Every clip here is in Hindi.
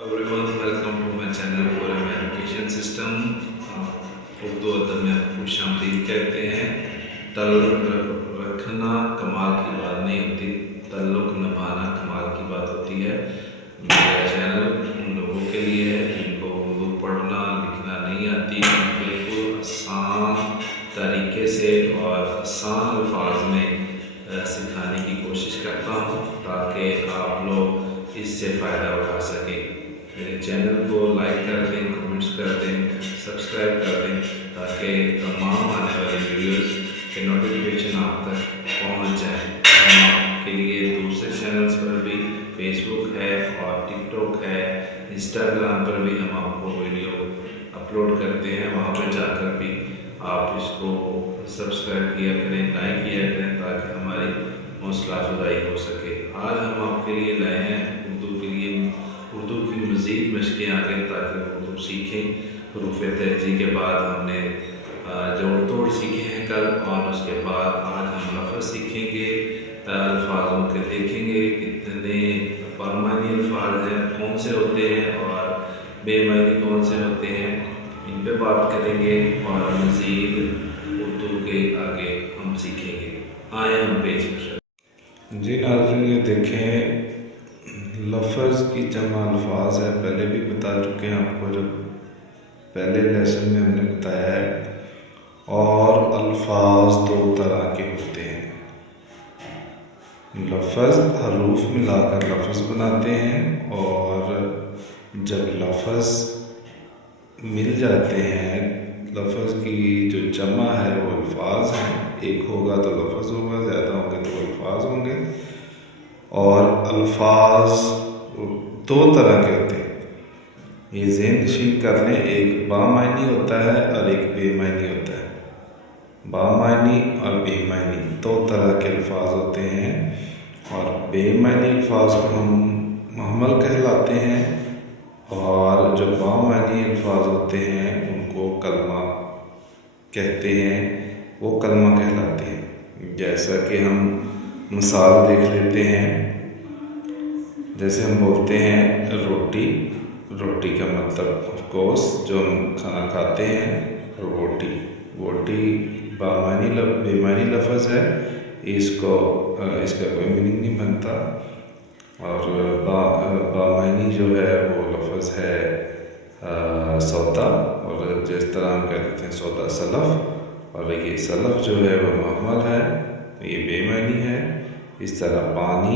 Everyone, welcome to my channel for education system. Urdu अदब में आपको खुशामदीद कहते हैं। ताल्लुक़ रखना कमाल की बात नहीं होती, ताल्लुक़ निभाना कमाल की बात होती है। मेरा चैनल उन लोगों के लिए है जिनको उर्दू पढ़ना लिखना नहीं आती। बिल्कुल आसान तरीके से और आसान अल्फाज में सिखाने की कोशिश करता हूँ ताकि आप लोग इससे फ़ायदा उठा सकें। मेरे चैनल को लाइक कर दें, कमेंट्स कर दें, सब्सक्राइब कर दें ताकि तमाम आने वाली वीडियोस के नोटिफिकेशन आप तक पहुंच जाए। हम आपके लिए दूसरे चैनल्स पर भी, फेसबुक है और टिकटॉक है, इंस्टाग्राम पर भी हम आपको वीडियो अपलोड करते हैं। वहाँ पर जाकर भी आप इसको सब्सक्राइब किया करें, लाइक किया करें ताकि हमारी हौसला अफजाई हो सके। आज हम आपके लिए लाए हैं उर्दू की मज़ीद मशक़ें आगे ताकि उर्दू सीखें। हरूफ तहजी के बाद हमने जोड़ तोड़ सीखे हैं कल, और उसके बाद आज हम लफ्ज़ सीखेंगे, अल्फाजों के देखेंगे कितने परमानी अल्फाज हैं, कौन से होते हैं और बेमानी कौन से होते हैं, इन पे बात करेंगे और मज़ीद उर्दू के आगे हम सीखेंगे। आए हम पेज पर। जी नाज़रीन, ये देखें लफ्ज़ की जमा अल्फाज है। पहले भी बता चुके हैं आपको, जब पहले लेसन में हमने बताया है। और अल्फाज दो तरह के होते हैं। लफ्ज़ हरूफ मिलाकर लफ्ज़ बनाते हैं, और जब लफ्ज़ मिल जाते हैं, लफ्ज़ की जो जमा है वो अल्फाज हैं। एक होगा तो लफ्ज़ होगा, ज़्यादा होंगे तो अल्फाज होंगे। और अल्फाज दो तरह के होते हैं, ये ज़हन नशीन कर लें। एक बामानी होता है और एक बेमानी होता है। बामानी और बेमानी दो तरह के अल्फाज होते हैं, और बेमानी अल्फाज को हम मुहम्मल कहलाते हैं, और जो बामानी अल्फाज होते हैं उनको कलमा कहते हैं, वो कलमा कहलाते हैं। जैसा कि हम मिसाल देख लेते हैं, जैसे हम बोलते हैं रोटी। रोटी का मतलब ऑफकोर्स जो हम खाना खाते हैं, रोटी। रोटी बेमानी लफ्ज़ है, इसका कोई मीनिंग नहीं बनता। और बामानी जो है वो लफ्ज़ है सौदा, और जिस तरह हम कहते हैं सौदा सलफ़, और ये सलफ़ जो है वो मुहम्मल है, ये बेमानी है। इस तरह पानी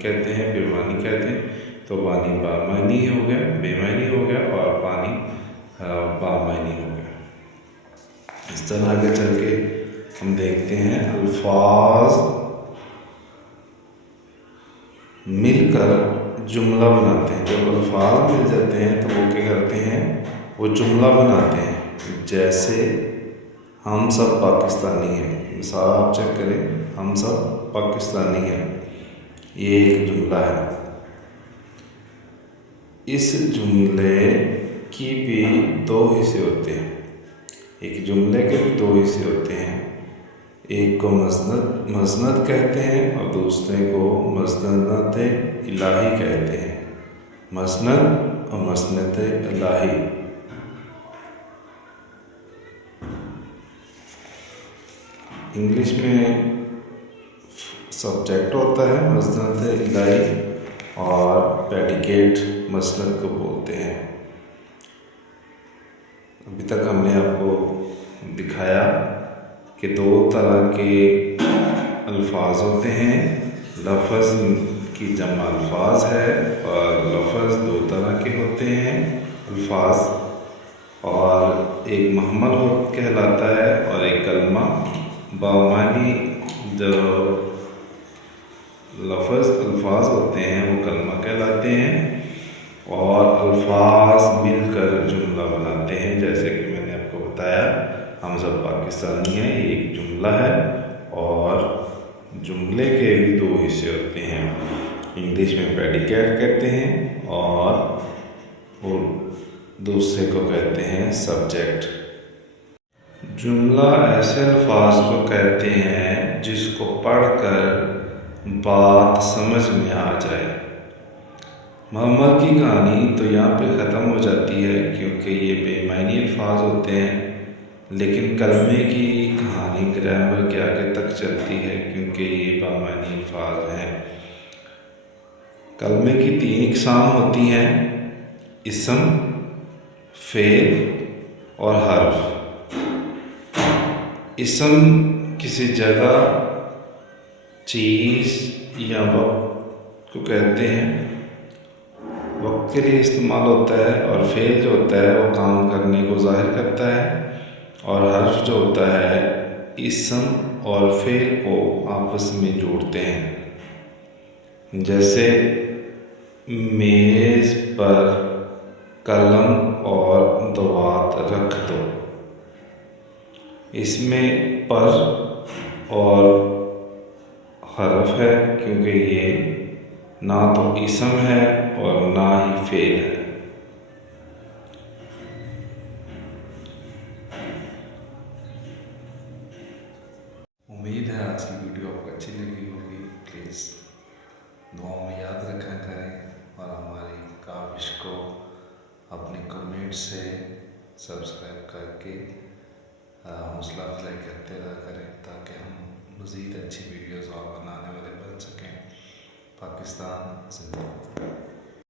कहते हैं, फिर वानी कहते हैं, तो वानी बामानी हो गया, बेमानी हो गया, और पानी बामानी हो गया। इस तरह आगे चल के हम देखते हैं अल्फाज मिलकर जुमला बनाते हैं। जब अल्फाज मिल जाते हैं तो वो क्या करते हैं, वो जुमला बनाते हैं। जैसे हम सब पाकिस्तानी हैं, मिसाल आप चेक करें, हम सब पाकिस्तानी हैं, ये एक जुमला है। इस जुमले की भी दो हिस्से होते हैं। एक जुमले के भी दो हिस्से होते हैं, एक को मसनद कहते हैं और दूसरे को मसनद इलाही कहते हैं। मसनद और मसनद इलाही। इंग्लिश में सब्जेक्ट होता है मसनद इलाही, और प्रेडिकेट मसनद को बोलते हैं। अभी तक हमने आपको दिखाया कि दो तरह के अल्फाज होते हैं। लफ्ज़ की जमा अल्फाज है, और लफ्ज़ दो तरह के होते हैं अल्फाज, और एक मुहम्मल कहलाता है और एक कलमा। बामानी जो अल्फाज होते हैं वो कलमा कहलाते हैं, और अल्फाज मिलकर जुमला बनाते हैं। जैसे कि मैंने आपको बताया, हम सब पाकिस्तानी हैं, ये एक जुमला है, और जुमले के भी दो हिस्से होते हैं। इंग्लिश में प्रेडिकेट कहते हैं, और दूसरे को कहते हैं सब्जेक्ट। जुमला ऐसे अल्फाज को कहते हैं जिसको पढ़कर बात समझ में आ जाए। मुहम्मद की कहानी तो यहाँ पे ख़त्म हो जाती है क्योंकि ये बेमानी अल्फाज होते हैं, लेकिन कलमे की कहानी ग्रामर के आगे तक चलती है क्योंकि ये बामानी अल्फाज हैं। कलमे की 3 इकसाम होती हैं: इसम, फ़ेल और हर्फ। इसम किसी जगह, चीज़ या वक्त को कहते हैं, वक्त के लिए इस्तेमाल होता है। और फ़ेल जो होता है वो काम करने को ज़ाहिर करता है। और हर्फ जो होता है इसम और फ़ेल को आपस में जोड़ते हैं। जैसे मेज़ पर कलम और दवात रख दो। इसमें पर और हरफ है क्योंकि ये ना तो इसम है और ना ही फ़ेल है। उम्मीद है आज की वीडियो आपको अच्छी लगी होगी। प्लीज़ दुआओं में याद रखा करें और हमारी काविश को अपने कमेंट से सब्सक्राइब करके हौसला अफजाई करते रहा करें ताकि हम मज़ीद अच्छी वीडियोज़ और बनाने वाले बन सकें। पाकिस्तान जिंदाबाद।